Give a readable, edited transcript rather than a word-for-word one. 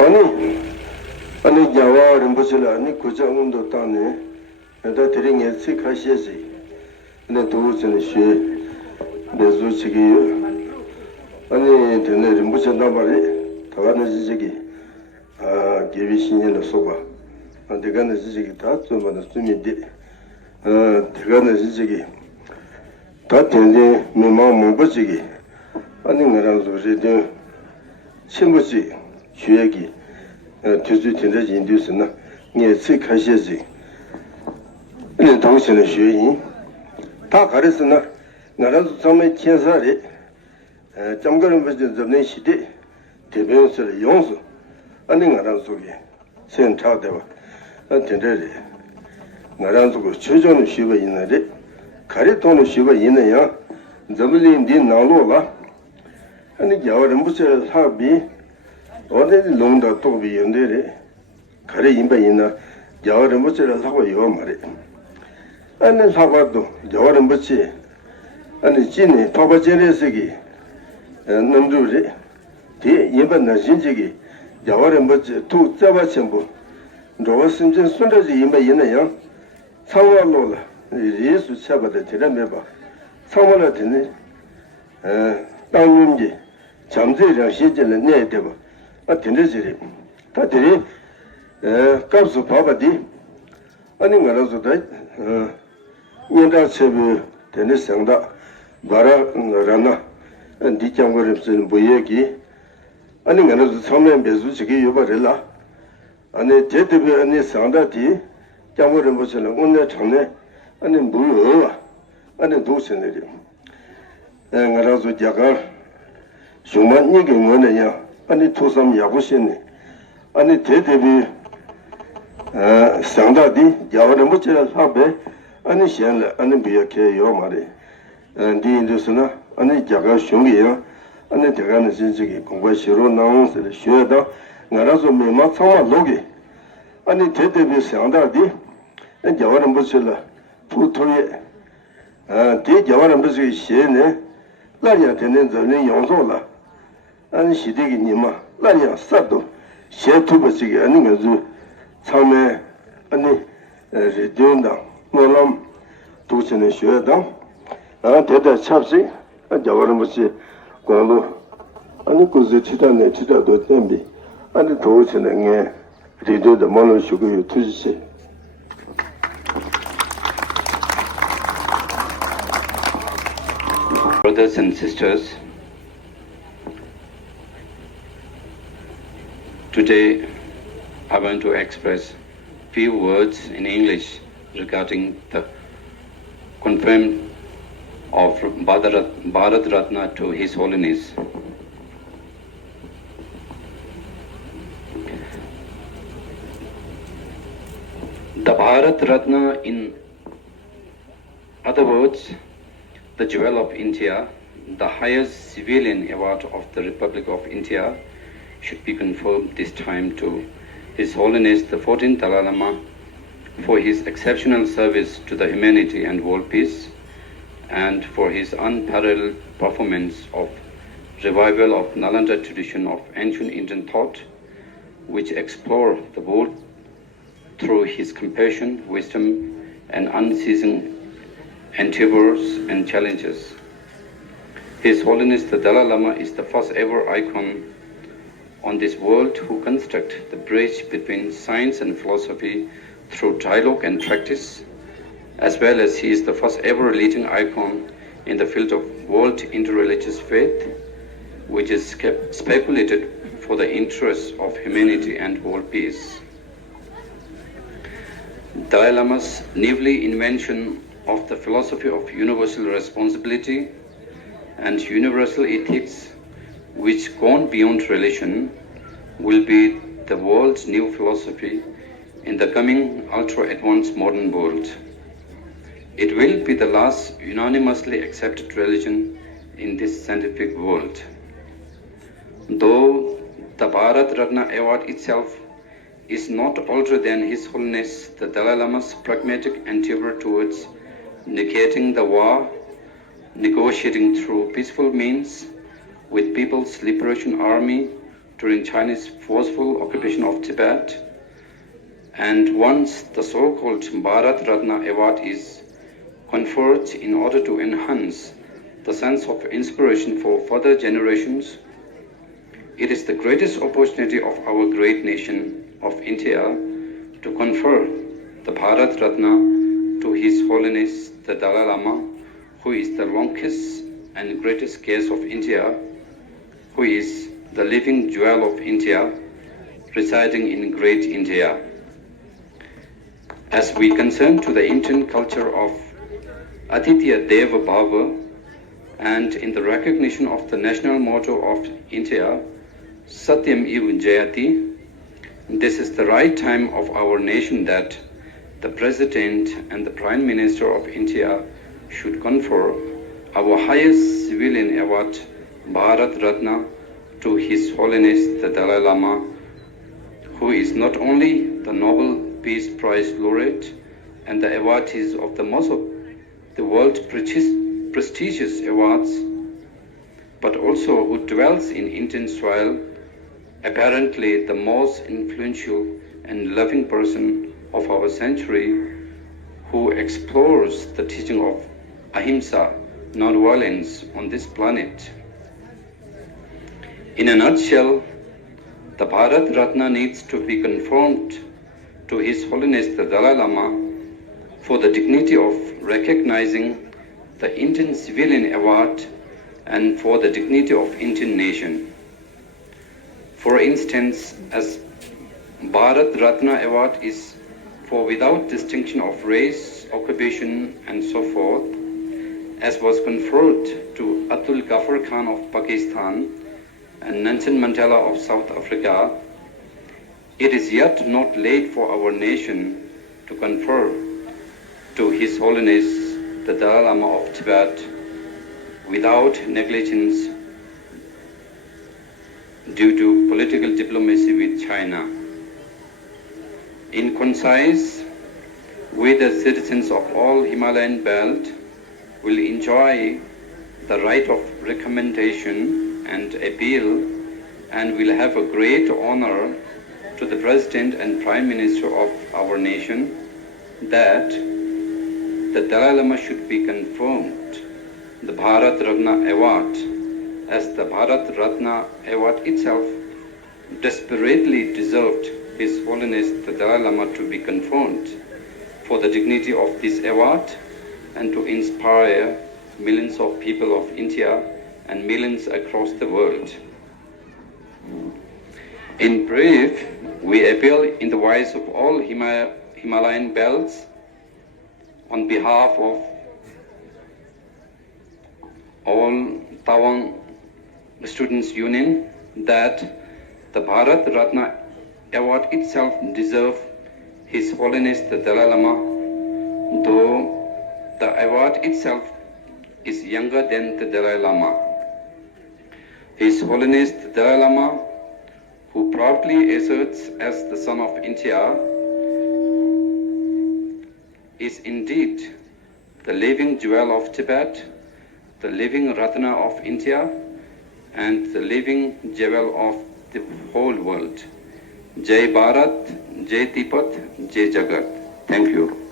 아니 야와는 무슨 아니 고장도 따네 내가 드린 게 시카시지 근데 도우스는 쉬 내주치기요 아니 되네 무슨 나발이 다가는 지지기 개비신이는 소바 내가는 지지기 다 좀만 숨이디 대가는 지지기 다 되네 미망 못 버지기 아니 나랑 소리도 신부지 주역이就是现在研究生呢，也是开学生，那同学的学员，他开的是呢，俺那是上面建设的，整个人不是怎么写的，特别是用处，俺那说的，现差的吧，听着的，俺那这个初中的学不赢了的，开的东的学不赢了呀，怎么领的难路了？俺那教人不是他比。어디 농다 또 비는데 가래 인바이나 여름 붙이라 사고 요 말이 아니 사고도 여름 붙이 아니 진이 토바제레스기 넘주리 디 인바나 진지기 여름 붙이 두 잡아 전부 로스인진 순다지 인바이나요 상월로라 예수 차바데 되려면 상월로 되네 땅문지 잠재랑 시절은 내 되고 텐데지리 다들이 값수 봐봐디 아니 말아서다 년다체비 되는 상다 바라라나 디장거름스는 보여기 아니 말아서 처음에 배수지기 요바rel라 아니 제대비 아니 상다디 장거름 보시는 오늘 전에 아니 뭐요 아니 도시네리 말아서 자가 정말 이게 뭐냐냐 아니 토삼 야부신네 아니 대대비 상다디 야와는 못지라 사베 아니 시안라 아니 비야케 요 말이 디인도스나 아니 자가 숑이야 아니 대가는 진지기 공부 시로 나온서 쉬어다 나라서 메마 상마 로기 아니 대대비 상다디 야와는 못지라 푸토예 디 야와는 못지 시에네 라야 되는 저는 용소라 아니 시대기 님아 라냐 사도 셰투버지기 아니 가지 처음에 아니 레디온다 몰람 도시는 쉬어다 대대 찹시 자와는 뭐지 공부 아니 그지 치다네 치다도 땜비 아니 도시는 게 리도도 몰람 쉬고 투지시 Brothers and sisters, today I want to express few words in English regarding the conferment of Bharat Ratna to His Holiness. The Bharat Ratna, in other words, the jewel of India, the highest civilian award of the Republic of India, should be conferred this time to His Holiness the 14th Dalai Lama for his exceptional service to the humanity and world peace, and for his unparalleled performance of revival of Nalanda tradition of ancient Indian thought, which explore the world through his compassion, wisdom, and unceasing endeavors and challenges. His Holiness the Dalai Lama is the first ever icon on this world who construct the bridge between science and philosophy through dialogue and practice, as well as he is the first ever leading icon in the field of world interreligious faith, which is speculated for the interests of humanity and world peace. Dalai Lama's lively invention of the philosophy of universal responsibility and universal ethics, which gone beyond religion, will be the world's new philosophy in the coming ultra-advanced modern world. It will be the last unanimously accepted religion in this scientific world. Though the Bharat Ratna award itself is not older than His Holiness the Dalai Lama's pragmatic endeavor towards negating the war, negotiating through peaceful means with People's Liberation Army during Chinese forceful occupation of Tibet. And once the so-called Bharat Ratna award is conferred in order to enhance the sense of inspiration for further generations, it is the greatest opportunity of our great nation of India to confer the Bharat Ratna to His Holiness the Dalai Lama, who is the longest and greatest guest of India, who is the living jewel of India, residing in great India. As we concern to the Indian culture of Atitya Deva Bhava, and in the recognition of the national motto of India, Satyam Eva Jayati, this is the right time of our nation that the President and the Prime Minister of India should confer our highest civilian award, Bharat Ratna, to His Holiness the Dalai Lama, who is not only the Nobel Peace Prize laureate and the awardees of the most of the world's prestigious awards, but also who dwells in Indian soil, apparently the most influential and loving person of our century, who explores the teaching of ahimsa, non-violence, on this planet. In a nutshell, the Bharat Ratna needs to be conferred to His Holiness the Dalai Lama for the dignity of recognizing the Indian Civilian Award and for the dignity of Indian nation. For instance, as Bharat Ratna Award is for without distinction of race, occupation, and so forth, as was conferred to Atul Ghaffar Khan of Pakistan and Nelson Mandela of South Africa, it is yet not late for our nation to confer to His Holiness the Dalai Lama of Tibet without negligence due to political diplomacy with China. In concise, we the citizens of all Himalayan belt will enjoy the right of recommendation and appeal, and will have a great honor to the President and Prime Minister of our nation that the Dalai Lama should be confirmed the Bharat Ratna Award, as the Bharat Ratna Award itself desperately deserved His Holiness the Dalai Lama to be confirmed for the dignity of this award and to inspire millions of people of India and millions across the world. In brief, we appeal in the voice of all Himalayan belts on behalf of all Tawang Students Union that the Bharat Ratna Award itself deserves His Holiness the Dalai Lama, though the award itself is younger than the Dalai Lama. His Holiness the Dalai Lama, who proudly asserts as the son of India, is indeed the living jewel of Tibet, the living Ratna of India, and the living jewel of the whole world. Jai Bharat, Jai Tipat, Jai Jagat. Thank you.